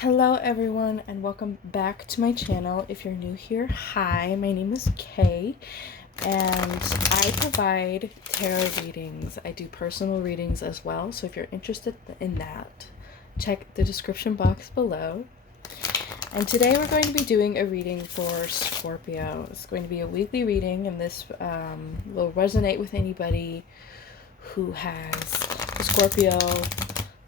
Hello everyone and welcome back to my channel. If you're new here, hi, my name is Kay and I provide tarot readings. I do personal readings as well, so if you're interested in that, check the description box below. And today we're going to be doing a reading for Scorpio. It's going to be a weekly reading, and this will resonate with anybody who has Scorpio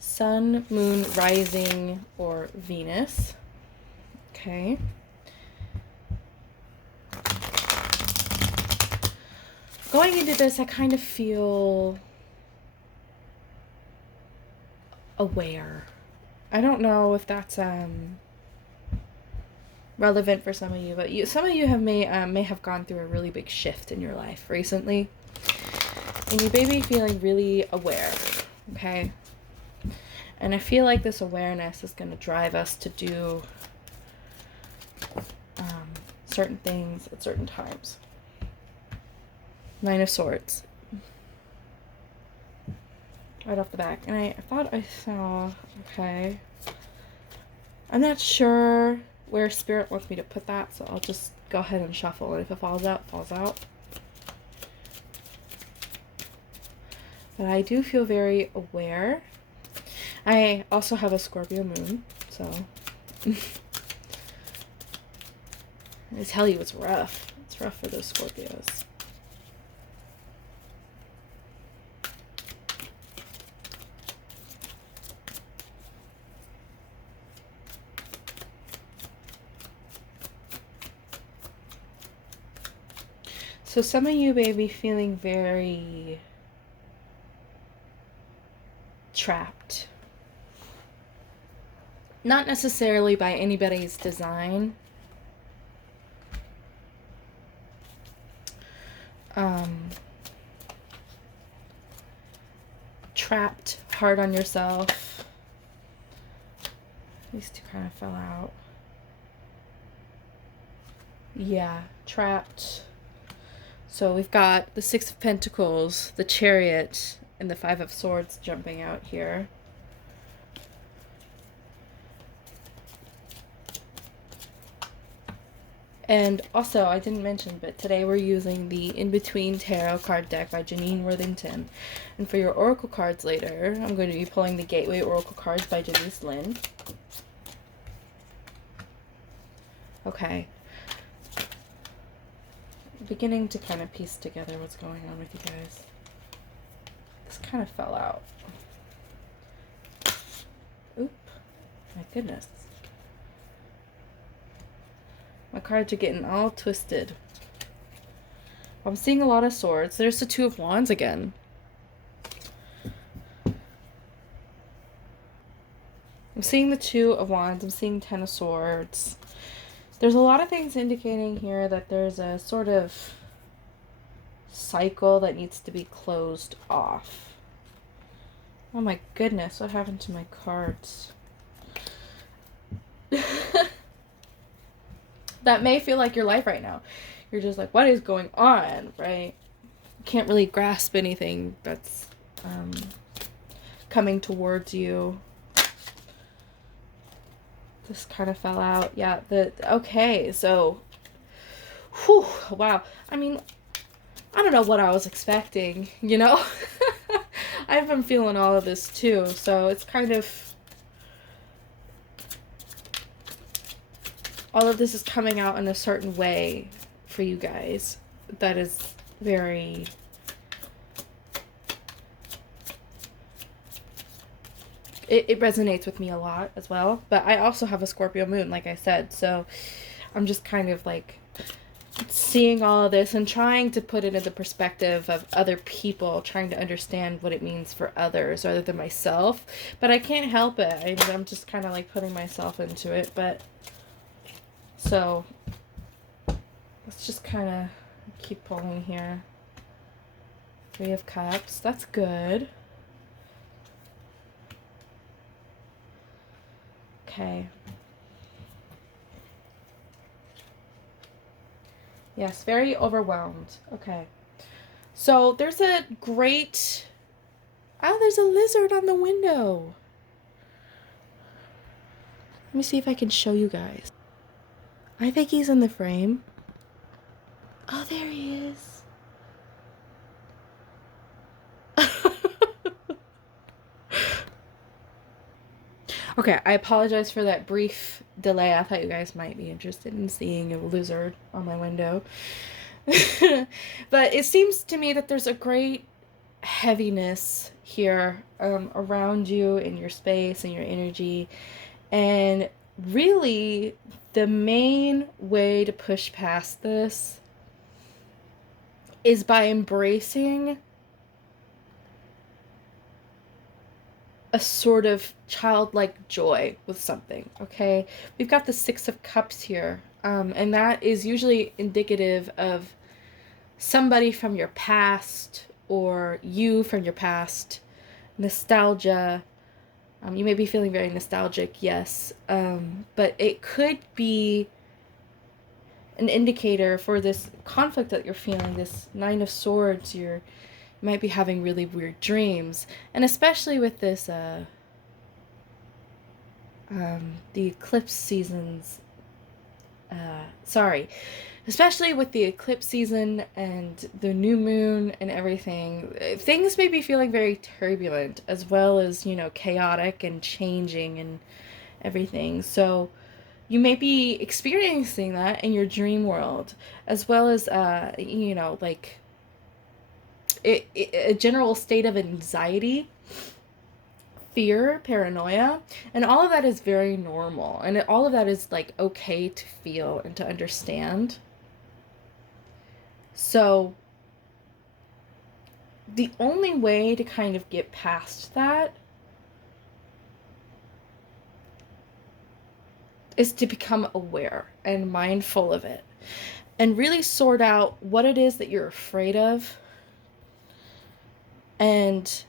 Sun, Moon, Rising, or Venus. Okay. Going into this, I kind of feel aware. I don't know if that's relevant for some of you, but some of you may have gone through a really big shift in your life recently, and you may be feeling really aware. Okay. And I feel like this awareness is going to drive us to do certain things at certain times. Nine of Swords. Right off the back. And I thought I saw... Okay. I'm not sure where Spirit wants me to put that, so I'll just go ahead and shuffle. And if it falls out, falls out. But I do feel very aware. I also have a Scorpio moon, so I tell you it's rough. It's rough for those Scorpios. So some of you may be feeling very trapped. Not necessarily by anybody's design. Trapped, hard on yourself. These two kind of fell out. Yeah, trapped. So we've got the Six of Pentacles, the Chariot, and the Five of Swords jumping out here. And also, I didn't mention, but today we're using the In Between Tarot card deck by Janine Worthington. And for your oracle cards later, I'm going to be pulling the Gateway Oracle cards by Denise Lynn. Okay. Beginning to kind of piece together what's going on with you guys. This kind of fell out. Oop. My goodness. My cards are getting all twisted. I'm seeing a lot of swords. There's the Two of Wands again. I'm seeing the Two of Wands. I'm seeing Ten of Swords. There's a lot of things indicating here that there's a sort of cycle that needs to be closed off. Oh my goodness, what happened to my cards? That may feel like your life right now. You're just like, what is going on, right? You can't really grasp anything that's coming towards you. This kind of fell out. Yeah, okay, so, whew, wow. I mean, I don't know what I was expecting, you know? I've been feeling all of this too, so it's kind of, all of this is coming out in a certain way for you guys that is very it resonates with me a lot as well. But I also have a Scorpio moon, like I said, so I'm just kind of like seeing all of this and trying to put it in the perspective of other people, trying to understand what it means for others rather than myself. But I can't help it. I'm just kind of like putting myself into it. But so let's just kind of keep pulling here. Three of Cups. That's good. Okay. Yes, very overwhelmed. Okay. So there's a great... Oh, there's a lizard on the window. Let me see if I can show you guys. I think he's in the frame. Oh, there he is. Okay, I apologize for that brief delay. I thought you guys might be interested in seeing a lizard on my window. But it seems to me that there's a great heaviness here around you in your space and your energy. And really, the main way to push past this is by embracing a sort of childlike joy with something, okay? We've got the Six of Cups here, and that is usually indicative of somebody from your past or you from your past, nostalgia. You may be feeling very nostalgic, yes, but it could be an indicator for this conflict that you're feeling, this Nine of Swords. You might be having really weird dreams, and especially with this the eclipse seasons, especially with the eclipse season and the new moon and everything, things may be feeling very turbulent as well as, you know, chaotic and changing and everything. So you may be experiencing that in your dream world, as well as, you know, like a general state of anxiety, fear, paranoia, and all of that is very normal. And all of that is like okay to feel and to understand. So the only way to kind of get past that is to become aware and mindful of it and really sort out what it is that you're afraid of. And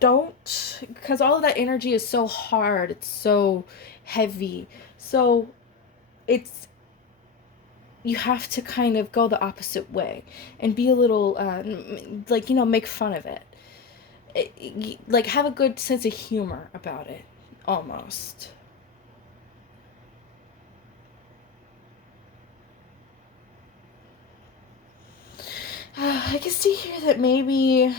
don't, because all of that energy is so hard, it's so heavy, so it's, you have to kind of go the opposite way and be a little like, you know, make fun of it, like have a good sense of humor about it, almost. I can see here that maybe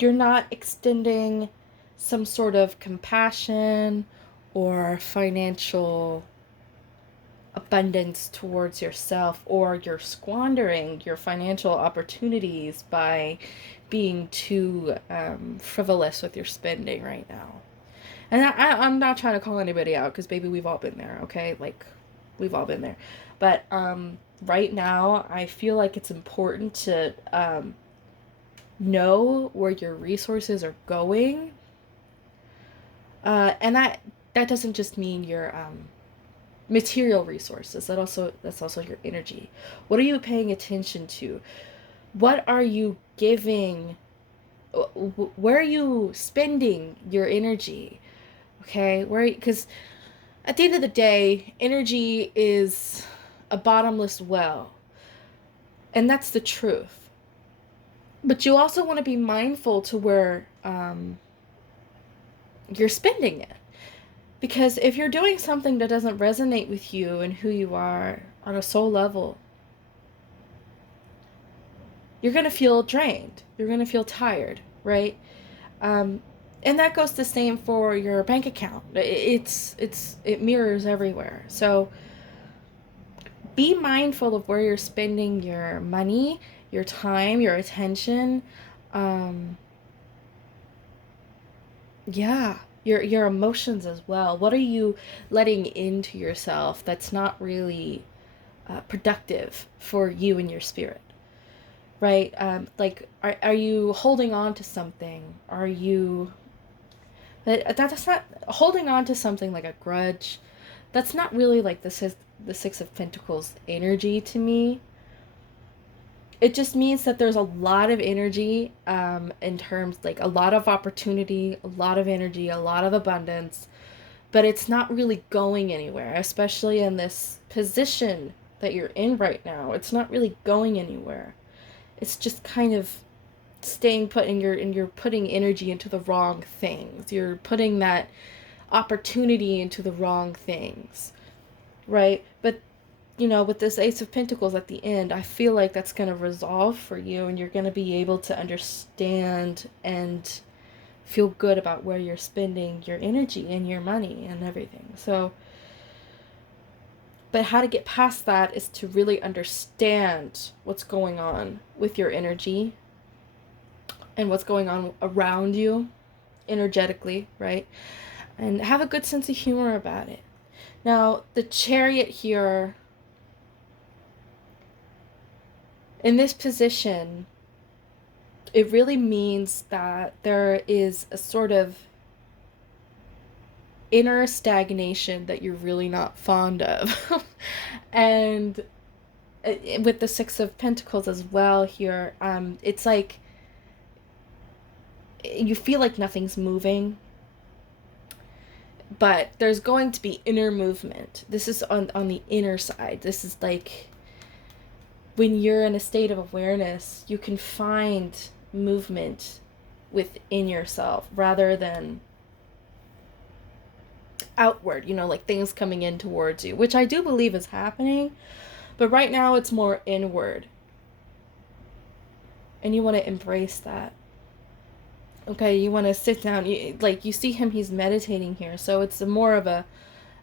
you're not extending some sort of compassion or financial abundance towards yourself, or you're squandering your financial opportunities by being too frivolous with your spending right now. And I'm not trying to call anybody out, because baby, we've all been there, okay? Like, we've all been there. But right now, I feel like it's important to know where your resources are going. And that doesn't just mean your material resources. That's also your energy. What are you paying attention to? What are you giving? Where are you spending your energy? Okay, because at the end of the day, energy is a bottomless well, and that's the truth. But you also want to be mindful to where you're spending it. Because if you're doing something that doesn't resonate with you and who you are on a soul level, you're going to feel drained. You're going to feel tired, right? And that goes the same for your bank account. It mirrors everywhere. So be mindful of where you're spending your money, your time, your attention. Yeah. Your emotions as well. What are you letting into yourself that's not really productive for you and your spirit, right? Like, are you holding on to something? Are you... That's not... Holding on to something like a grudge, that's not really like the Six of Pentacles energy to me. It just means that there's a lot of energy in terms, like a lot of opportunity, a lot of energy, a lot of abundance, but it's not really going anywhere, especially in this position that you're in right now. It's not really going anywhere. It's just kind of staying put, and you're putting energy into the wrong things. You're putting that opportunity into the wrong things, right? But you know, with this Ace of Pentacles at the end, I feel like that's going to resolve for you, and you're going to be able to understand and feel good about where you're spending your energy and your money and everything. So, but how to get past that is to really understand what's going on with your energy and what's going on around you energetically, right? And have a good sense of humor about it. Now, the Chariot here, in this position, it really means that there is a sort of inner stagnation that you're really not fond of. And with the Six of Pentacles as well here, it's like you feel like nothing's moving, but there's going to be inner movement. This is on the inner side. This is like when you're in a state of awareness, you can find movement within yourself rather than outward, you know, like things coming in towards you, which I do believe is happening, but right now it's more inward. And you want to embrace that. Okay, you want to sit down, you see him, he's meditating here, so it's more of a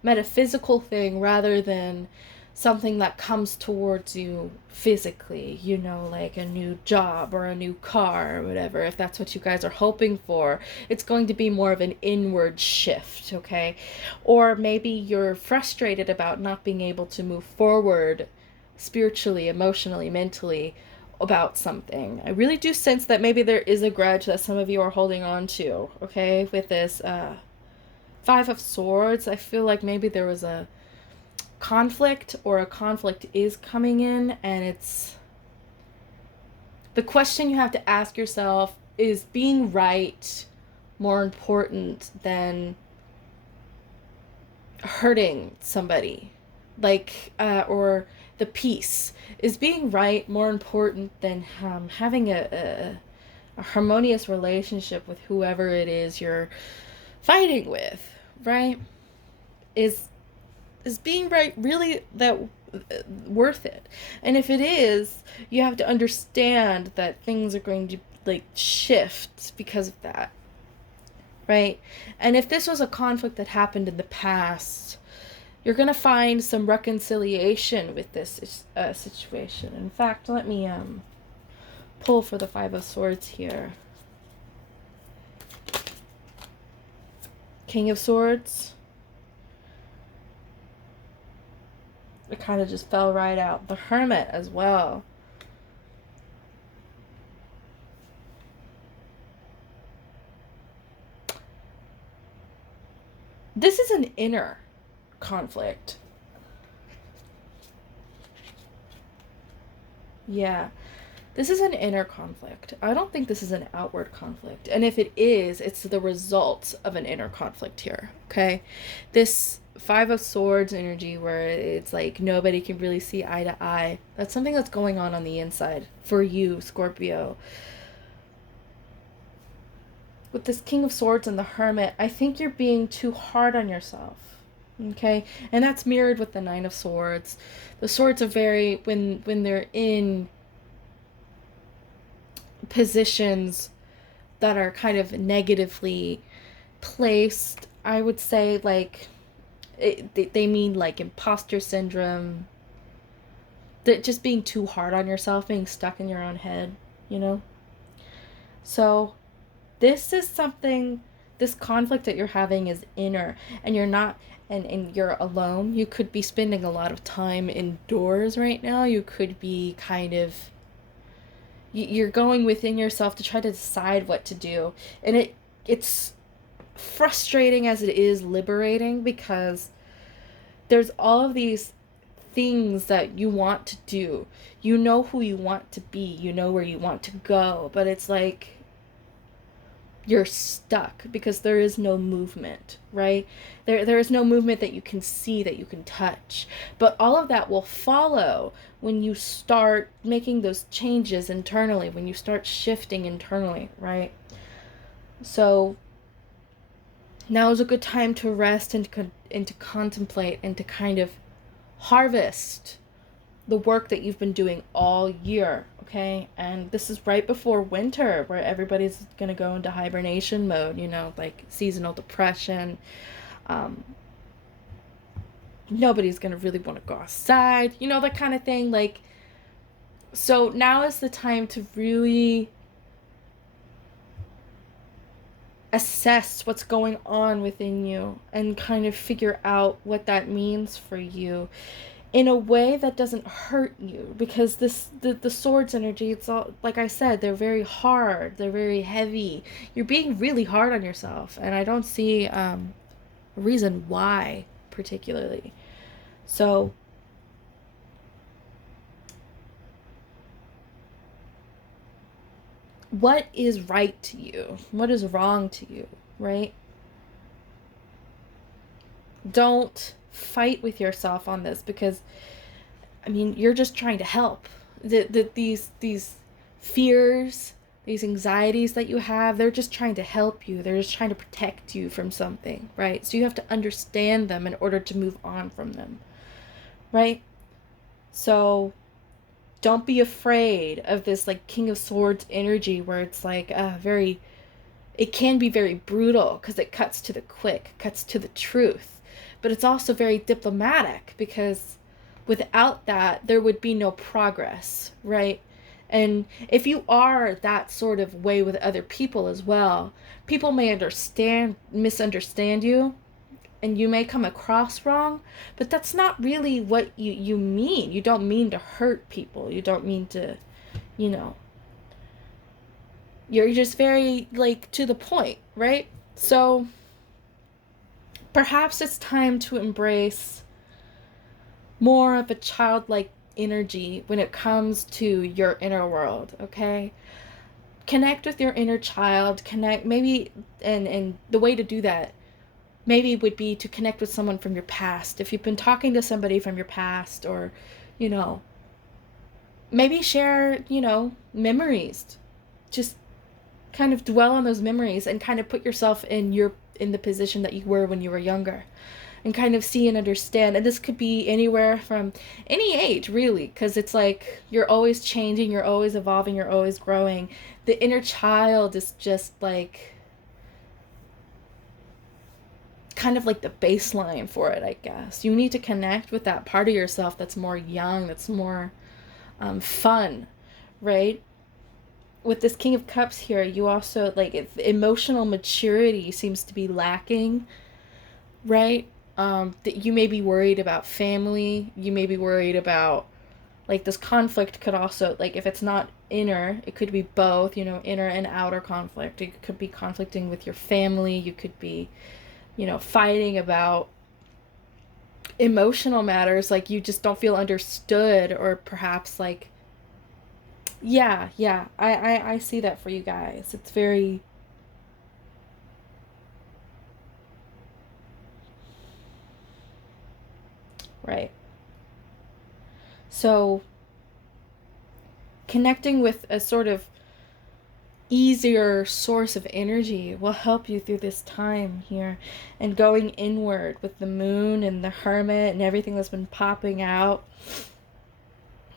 metaphysical thing rather than something that comes towards you physically, you know, like a new job or a new car or whatever. If that's what you guys are hoping for, it's going to be more of an inward shift, okay? Or maybe you're frustrated about not being able to move forward spiritually, emotionally, mentally about something. I really do sense that maybe there is a grudge that some of you are holding on to, okay? With this Five of Swords, I feel like maybe there was a conflict, or a conflict is coming in, and it's the question you have to ask yourself is being right more important than hurting somebody, like or the peace, is being right more important than having a harmonious relationship with whoever it is you're fighting with, right? Is being right really that worth it? And if it is, you have to understand that things are going to like shift because of that, right? And if this was a conflict that happened in the past, you're going to find some reconciliation with this situation. In fact, let me pull for the Five of Swords here. King of Swords. It kind of just fell right out. The Hermit as well. This is an inner conflict. Yeah. This is an inner conflict. I don't think this is an outward conflict. And if it is, it's the result of an inner conflict here, okay? This Five of Swords energy where it's like nobody can really see eye to eye. That's something that's going on the inside for you, Scorpio. With this King of Swords and the Hermit, I think you're being too hard on yourself. Okay? And that's mirrored with the Nine of Swords. The swords are very, when they're in positions that are kind of negatively placed, I would say, like, they mean like imposter syndrome, that just being too hard on yourself, being stuck in your own head, you know? So this is something, this conflict that you're having is inner, and you're not, and you're alone. You could be spending a lot of time indoors right now. You could be kind of, you're going within yourself to try to decide what to do. And it's frustrating as it is liberating, because there's all of these things that you want to do. You know who you want to be. You know where you want to go. But it's like you're stuck because there is no movement, right? There is no movement that you can see, that you can touch. But all of that will follow when you start making those changes internally, when you start shifting internally, right? So Now is a good time to rest and to contemplate and to kind of harvest the work that you've been doing all year, okay? And this is right before winter, where everybody's gonna go into hibernation mode, like seasonal depression. Um, Nobody's gonna really want to go outside, that kind of thing. Like, so now is the time to really assess what's going on within you and kind of figure out what that means for you in a way that doesn't hurt you, because the swords energy, it's all, like I said, they're very hard, they're very heavy. You're being really hard on yourself, and I don't see a reason why particularly. So what is right to you? What is wrong to you, right? Don't fight with yourself on this, because I mean, you're just trying to help. These fears, these anxieties that you have, they're just trying to help you. They're just trying to protect you from something, right? So you have to understand them in order to move on from them, right? So don't be afraid of this like King of Swords energy, where it's like it can be very brutal because it cuts to the quick, cuts to the truth. But it's also very diplomatic, because without that, there would be no progress, right? And if you are that sort of way with other people as well, people may misunderstand you, and you may come across wrong, but that's not really what you mean. You don't mean to hurt people. You don't mean to, you know, you're just very, like, to the point, right? So perhaps it's time to embrace more of a childlike energy when it comes to your inner world, okay? Connect with your inner child, connect maybe, and the way to do that maybe would be to connect with someone from your past. If you've been talking to somebody from your past, or, you know, maybe share, memories. Just kind of dwell on those memories and kind of put yourself in the position that you were when you were younger, and kind of see and understand. And this could be anywhere from any age, really, because it's like you're always changing, you're always evolving, you're always growing. The inner child is just like kind of like the baseline for it, I guess. You need to connect with that part of yourself that's more young, that's more fun, right? With this King of Cups here, you also, like, emotional maturity seems to be lacking, right? That you may be worried about family, you may be worried about, like, this conflict could also, like, if it's not inner, it could be both, inner and outer conflict. It could be conflicting with your family, you could be, fighting about emotional matters, like you just don't feel understood, or perhaps like, yeah, I see that for you guys. It's very, right. So connecting with a sort of easier source of energy will help you through this time here, and going inward with the moon and the hermit and everything that's been popping out.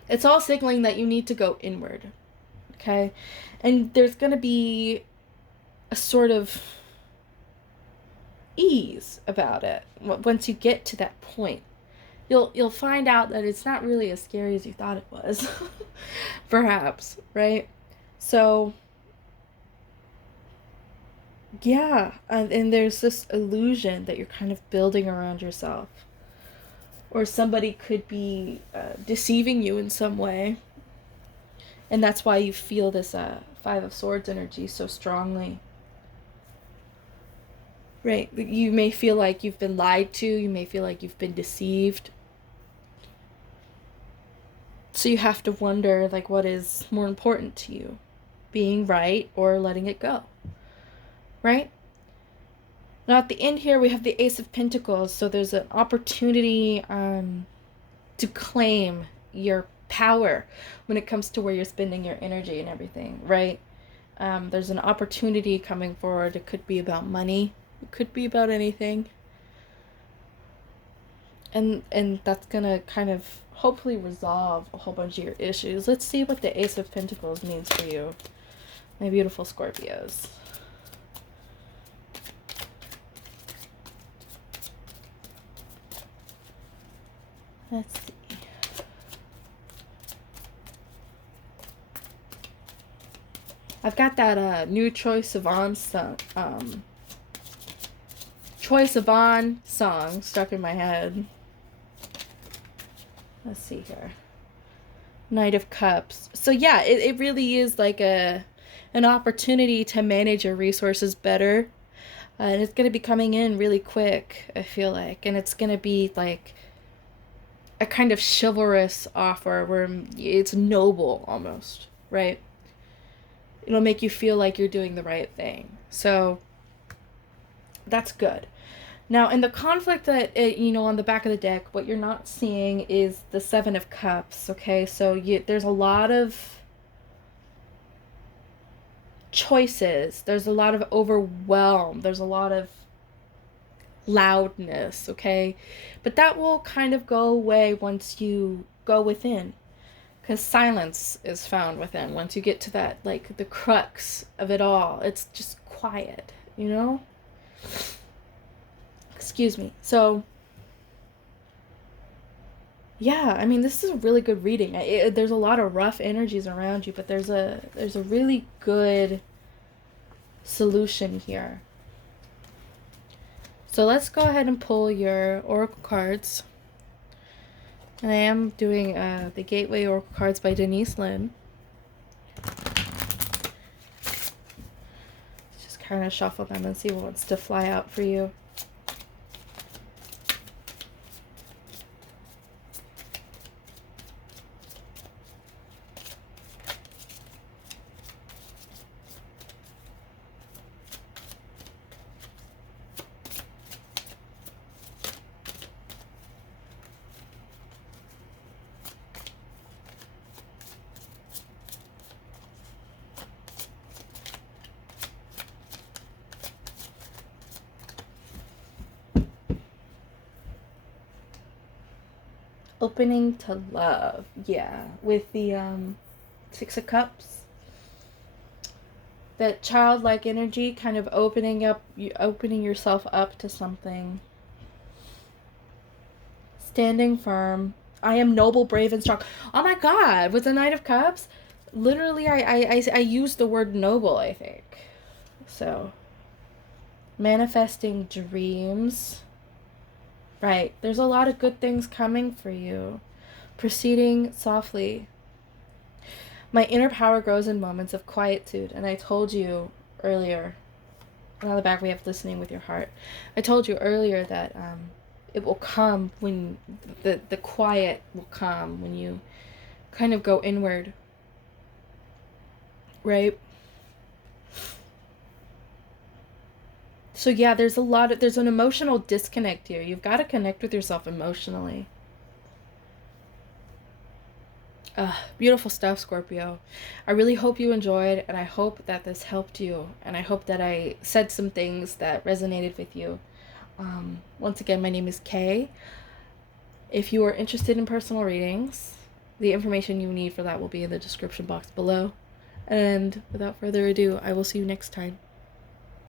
It's all signaling that you need to go inward, okay? And there's going to be a sort of ease about it once you get to that point. You'll find out that it's not really as scary as you thought it was. Perhaps, right? So yeah, and there's this illusion that you're kind of building around yourself, or somebody could be deceiving you in some way, and that's why you feel this Five of Swords energy so strongly, right? You may feel like you've been lied to, you may feel like you've been deceived, so you have to wonder, like, what is more important to you, being right or letting it go, right? Now at the end here we have the Ace of Pentacles, so there's an opportunity to claim your power when it comes to where you're spending your energy and everything, right? There's an opportunity coming forward. It could be about money, It could be about anything. And that's gonna kind of hopefully resolve a whole bunch of your issues. Let's see what the Ace of Pentacles means for you, my beautiful Scorpios. Let's see. I've got that new Troye Sivan song stuck in my head. Let's see here. Knight of Cups. So yeah, it really is like an opportunity to manage your resources better. And it's going to be coming in really quick, I feel like. And it's going to be like a kind of chivalrous offer where it's noble almost, right? It'll make you feel like you're doing the right thing. So that's good. Now, in the conflict that, on the back of the deck, what you're not seeing is the Seven of Cups, okay? So there's a lot of choices. There's a lot of overwhelm. There's a lot of loudness, okay? But that will kind of go away once you go within. Because silence is found within. Once you get to that, like, the crux of it all, it's just quiet, you know? Excuse me. So, yeah, I mean, this is a really good reading. There's a lot of rough energies around you, but there's a really good solution here. So let's go ahead and pull your oracle cards. And I am doing the Gateway Oracle cards by Denise Lynn. Just kind of shuffle them and see what wants to fly out for you. Opening to love, yeah, with the Six of Cups. That childlike energy, kind of opening yourself up to something. Standing firm. I am noble, brave, and strong. Oh my God, with the Knight of Cups, literally, I used the word noble, I think. So, manifesting dreams. Right. There's a lot of good things coming for you. Proceeding softly. My inner power grows in moments of quietude. And I told you earlier, and on the back we have listening with your heart. I told you earlier that it will come when the quiet will come when you kind of go inward. Right? So yeah, there's an emotional disconnect here. You've got to connect with yourself emotionally. Beautiful stuff, Scorpio. I really hope you enjoyed, and I hope that this helped you, and I hope that I said some things that resonated with you. Once again, my name is Kay. If you are interested in personal readings, the information you need for that will be in the description box below. And without further ado, I will see you next time.